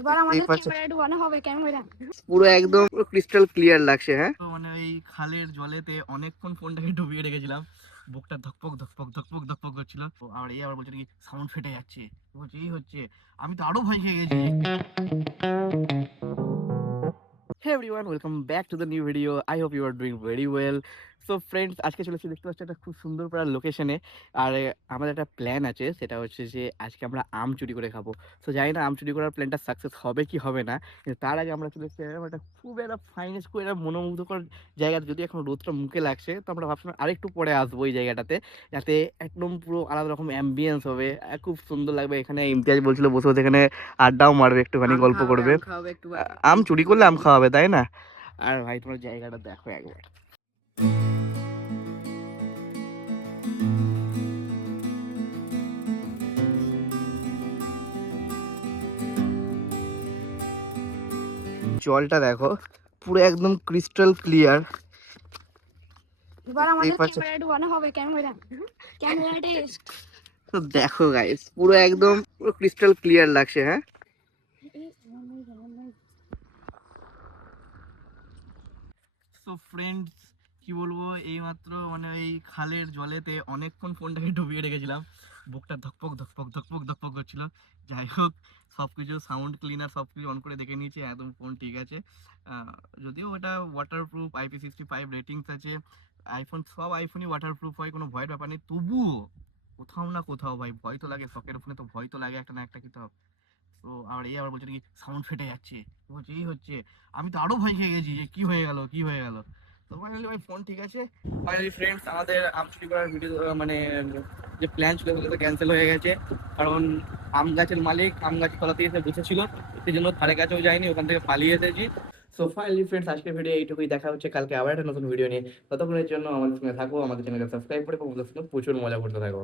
এবার আমাদের ক্যামেরা একটু অন হবে ক্যামেরা পুরো একদম পুরো ক্রিস্টাল ক্লিয়ার লাগছে। হ্যাঁ, মানে ওই খালের জলেতে অনেকক্ষণ ফোনটাকে ডুবিয়ে রেখেছিলাম, বুকটা ধকপক ধকপক ধকপক ধকপক করছিল। আর এই আবার বলছে কি সাউন্ড ফেটে যাচ্ছে, বলছে এই হচ্ছে, আমি তো আরো ভয় খেয়ে গেছি। Hey everyone, welcome back to the new video. I hope you are doing very well. So friends, আজকে চলেছি দেখতে পাচ্ছি একটা খুব সুন্দর পাড়ার লোকেশনে। আর আমাদের একটা প্ল্যান আছে, সেটা হচ্ছে যে আজকে আমরা আম চুরি করে খাবো। সো জানি না আম চুরি করার প্ল্যানটা সাকসেস হবে কি হবে না, কিন্তু তার আগে আমরা চলে এসেছি এরকম একটা খুব একটা ফাইনেস্ট করে একটা মনোমুগ্ধকর জায়গা। যদি এখন রোদটা মুখে লাগছে, তো আমরা ভাবছিলাম আরেকটু পরে আসবো এই জায়গাটাতে, যাতে একদম পুরো আলাদা রকম অ্যাম্বিয়েন্স হবে, খুব সুন্দর লাগবে। এখানে ইমতিয়াজ বলছিল বসে বসে এখানে আড্ডাও মারবে, একটুখানি গল্প করবে। আম চুরি করলে আম খাওয়াবে, তাই না? আর ভাই তোমার জায়গাটা দেখো একবার। জলটা দেখো, পুরো একদম ক্রিস্টাল ক্লিয়ার। এবার আমাদের ক্যামেরা একটু অন হবে ক্যামেরা টেস্ট। তো দেখো গাইস, পুরো একদম পুরো ক্রিস্টাল ক্লিয়ার লাগছে। হ্যাঁ, সো ফ্রেন্ডস, কি বলবো, এইমাত্র মানে এই খালের জলেতে অনেকক্ষণ ফোনটাকে ডুবিয়ে রেখেছিলাম, বুকটা ধকপক ধকপক ধকপক ধকপক করছিল। যাই হোক, সব কিছু সাউন্ড ক্লিনার সব কিছু অন করে দেখে নিয়েছি, একদম ফোন ঠিক আছে। যদিও ওটা ওয়াটারপ্রুফ, IP65 রেটিংস আছে। সব আইফোনই ওয়াটারপ্রুফ হয়, কোনো ভয়ের ব্যাপার নেই। তবুও কোথাও না কোথাও ভাই ভয় তো লাগে, শখের ফোনে তো ভয় তো লাগে একটা না একটা কিছু। তো আর এই আবার বলছে কি সাউন্ড ফেটে যাচ্ছে, বলছে এই হচ্ছে, আমি তো আরো ভয় খেয়ে গেছি যে কি হয়ে গেল কি হয়ে গেল। তো ফাইনালি ভাই ফোন ঠিক আছে। ফাইনালি ফ্রেন্ডস, আমাদের আম চুরি করার ভিডিও মানে যে প্ল্যান ছিল সেটা ক্যান্সেল হয়ে গেছে, কারণ আম গাছের মালিক আম গাছের তলাতে এসে বসেছিল, সেই জন্য ধারে কাছেও যায়নি, ওখান থেকে পালিয়ে এসেছি। সো ফাইনালি ফ্রেন্ডস, আজকের ভিডিও এইটুকুই। দেখা হচ্ছে কালকে আবার একটা নতুন ভিডিও নিয়ে। ততক্ষণের জন্য আমাদের সঙ্গে থাকো, আমাদের চ্যানেলকে সাবস্ক্রাইব করে প্রচুর মজা করতে থাকো।